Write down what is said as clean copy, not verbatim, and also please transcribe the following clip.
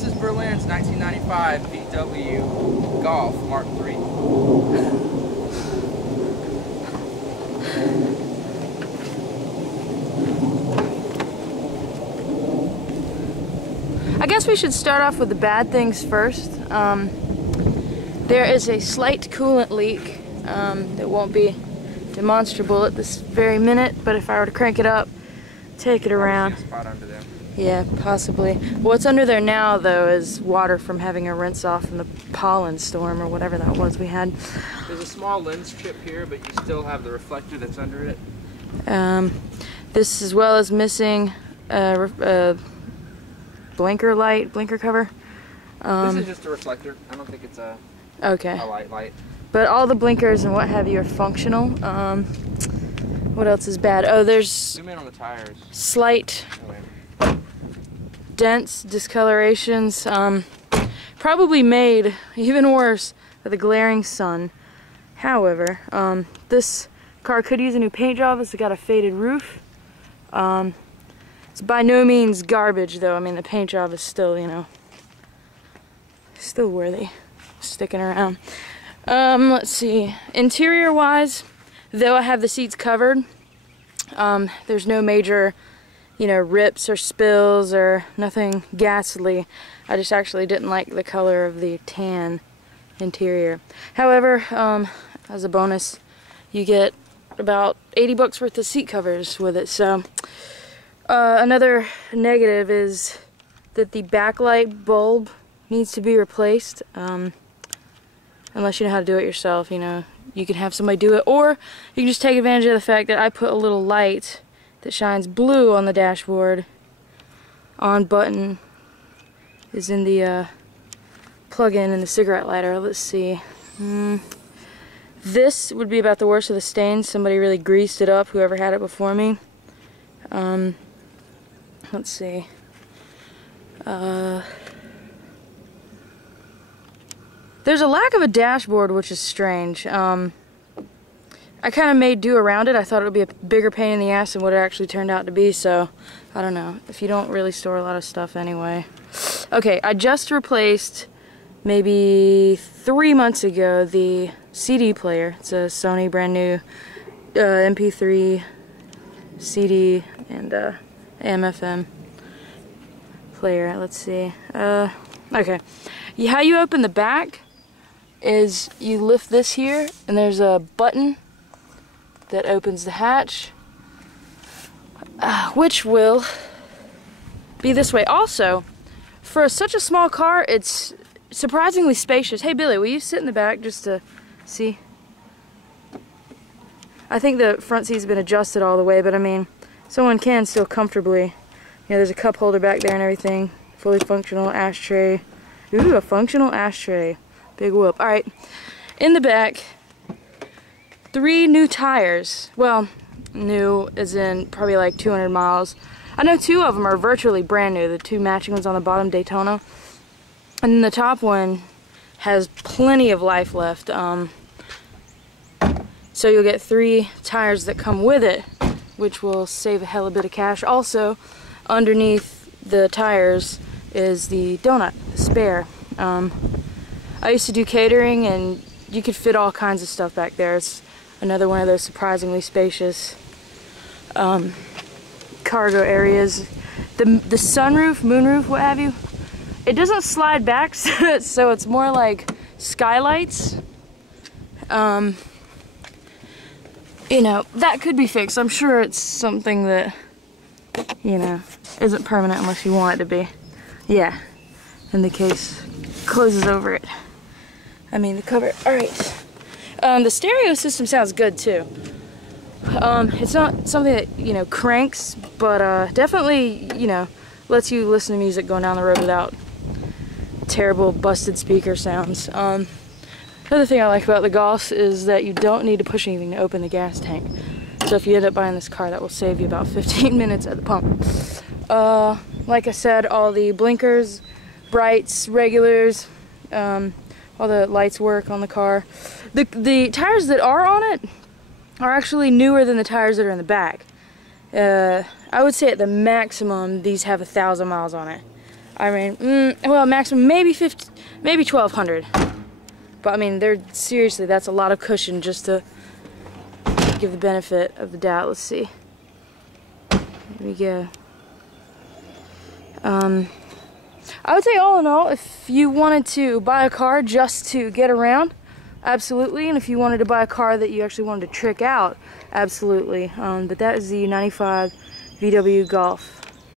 This is Berlin's 1995 VW Golf Mark III. I guess we should start off with the bad things first. There is a slight coolant leak that won't be demonstrable at this very minute, but if I were to crank it up, take it around. Spot under there. Yeah, possibly. What's under there now, though, is water from having a rinse off from the pollen storm or whatever that was we had. There's a small lens chip here, but you still have the reflector that's under it. This, as well as missing blinker cover. This is just a reflector. I don't think it's a light. But all the blinkers and what have you are functional. What else is bad? Oh, there's zoom in on the tires. Slight dents, discolorations, probably made even worse by the glaring sun. However, this car could use a new paint job. It's got a faded roof. It's by no means garbage, though. I mean, the paint job is still, you know, still worthy, sticking around. Let's see. Interior-wise, though I have the seats covered, there's no major, you know, rips or spills or nothing ghastly. I just actually didn't like the color of the tan interior. However, as a bonus, you get about 80 bucks worth of seat covers with it. So another negative is that the backlight bulb needs to be replaced. Unless you know how to do it yourself, you know, you can have somebody do it, or you can just take advantage of the fact that I put a little light that shines blue on the dashboard. On button is in the plug-in in the cigarette lighter. Let's see. This would be about the worst of the stains. Somebody really greased it up, whoever had it before me. Let's see. There's a lack of a dashboard, which is strange. I kind of made do around it. I thought it would be a bigger pain in the ass than what it actually turned out to be, so I don't know. If you don't really store a lot of stuff anyway. Okay, I just replaced, maybe 3 months ago, the CD player. It's a Sony brand new MP3, CD, and AM/FM player. Let's see. Okay. How you open the back is you lift this here, and there's a button that opens the hatch, which will be this way. Also, for such a small car, it's surprisingly spacious. Hey Billy, will you sit in the back just to see? I think the front seat's been adjusted all the way, but I mean, someone can still comfortably, you know, there's a cup holder back there and everything, fully functional ashtray. Ooh, a functional ashtray. Big whoop. Alright, in the back, 3 new tires. Well, new as in probably like 200 miles. I know 2 of them are virtually brand new, the 2 matching ones on the bottom, Daytona. And then the top one has plenty of life left. So you'll get 3 tires that come with it, which will save a hell of a bit of cash. Also, underneath the tires is the donut, the spare. I used to do catering, and you could fit all kinds of stuff back there. It's another one of those surprisingly spacious cargo areas. The sunroof, moonroof, what have you, it doesn't slide back, so it's more like skylights. You know, that could be fixed. I'm sure it's something that, you know, isn't permanent unless you want it to be. Yeah, and the case closes over it. I mean, the cover. Alright. The stereo system sounds good too. It's not something that, you know, cranks, but definitely, you know, lets you listen to music going down the road without terrible busted speaker sounds. Another thing I like about the Golfs is that you don't need to push anything to open the gas tank. So if you end up buying this car, that will save you about 15 minutes at the pump. Like I said, all the blinkers, brights, regulars, all the lights work on the car. The tires that are on it are actually newer than the tires that are in the back. I would say at the maximum these have 1,000 miles on it. I mean, well, maximum maybe 1200. But I mean, seriously, that's a lot of cushion just to give the benefit of the doubt. Let's see. Here we go. I would say all in all, if you wanted to buy a car just to get around, absolutely. And if you wanted to buy a car that you actually wanted to trick out, absolutely. But that is the 95 VW Golf.